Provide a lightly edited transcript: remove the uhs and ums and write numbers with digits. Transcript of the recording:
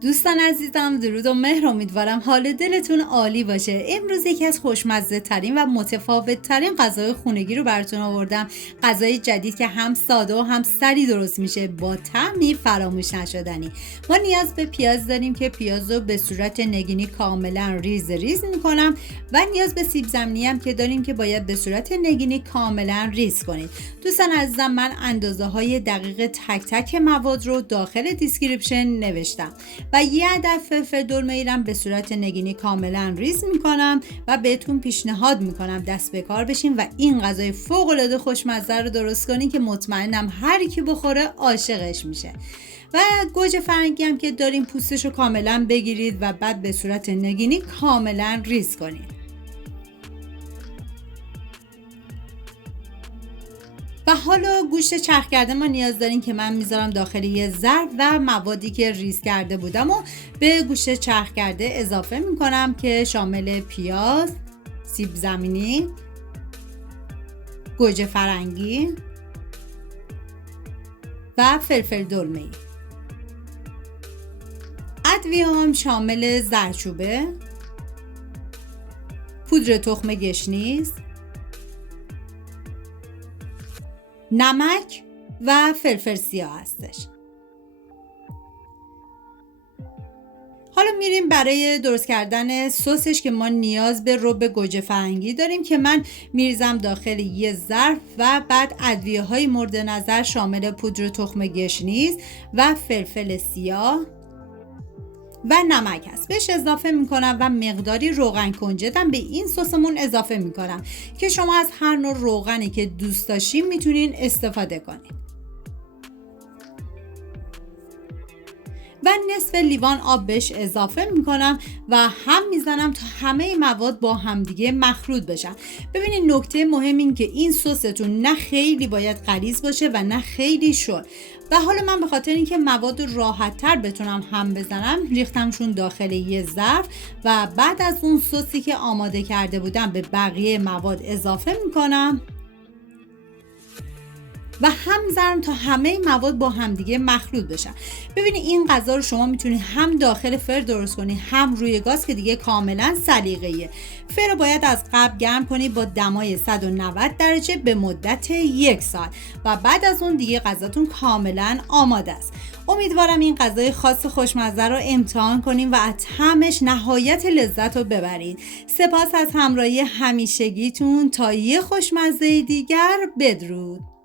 دوستان عزیزم، درود و مهر. امیدوارم حال دلتون عالی باشه. امروز یکی از خوشمزه ترین و متفاوت ترین غذای خونگی رو براتون آوردم. غذای جدید که هم ساده و هم سریع درست میشه با طعمی فراموش نشدنی. ما نیاز به پیاز داریم که پیاز رو به صورت نگینی کاملا ریز ریز میکنم و نیاز به سیب زمینی هم که داریم که باید به صورت نگینی کاملا ریز کنید. دوستان عزیزم، من اندازه های دقیق تک تک مواد رو داخل دیسکریپشن نوشتم و یه عدد فلفل دلمه ایرم به صورت نگینی کاملا ریز میکنم و بهتون پیشنهاد میکنم دست به کار بشین و این غذای فوق العاده خوشمزه رو درست کنین که مطمئنم هر کی بخوره عاشقش میشه. و گوجه فرنگی هم که داریم پوستش رو کاملا بگیرید و بعد به صورت نگینی کاملا ریز کنید. و حالا گوشت چرخ کرده ما نیاز داریم که من میذارم داخل یه ظرف و موادی که ریز کرده بودم و به گوشت چرخ کرده اضافه میکنم که شامل پیاز، سیب زمینی، گوجه فرنگی و فلفل دلمه‌ای. ادویه هم شامل زردچوبه، پودر تخم گشنیز، نمک و فلفل سیاه هستش. حالا میریم برای درست کردن سسش که ما نیاز به رب گوجه فرنگی داریم که من میریزم داخل یه ظرف و بعد ادویه های مورد نظر شامل پودر تخم گشنیز و فلفل سیاه و نمک هست بهش اضافه میکنم و مقداری روغن کنجدم به این سسمون اضافه میکنم که شما از هر نوع روغنی که دوست داشتین میتونین استفاده کنین. و نصف لیوان آب بهش اضافه میکنم و هم میزنم تا همه مواد با همدیگه مخلوط بشن. ببینید نکته مهم این که این سستون نه خیلی باید غلیظ باشه و نه خیلی شل. و حالا من به خاطر اینکه مواد رو راحت تر بتونم هم بزنم ریختمشون داخل یه ظرف و بعد از اون سسی که آماده کرده بودم به بقیه مواد اضافه میکنم و هم میذارم تا همه مواد با همدیگه مخلوط بشن. ببینید این غذا رو شما میتونید هم داخل فر درست کنید هم روی گاز که دیگه کاملا سلیقه‌ایه. فر رو باید از قبل گرم کنید با دمای 190 درجه به مدت 1 ساعت و بعد از اون دیگه غذاتون کاملا آماده است. امیدوارم این غذای خاص خوشمزه رو امتحان کنید و از طعمش نهایت لذت رو ببرید. سپاس از همراهی همیشگیتون. تا یه خوشمزه دیگر، بدرود.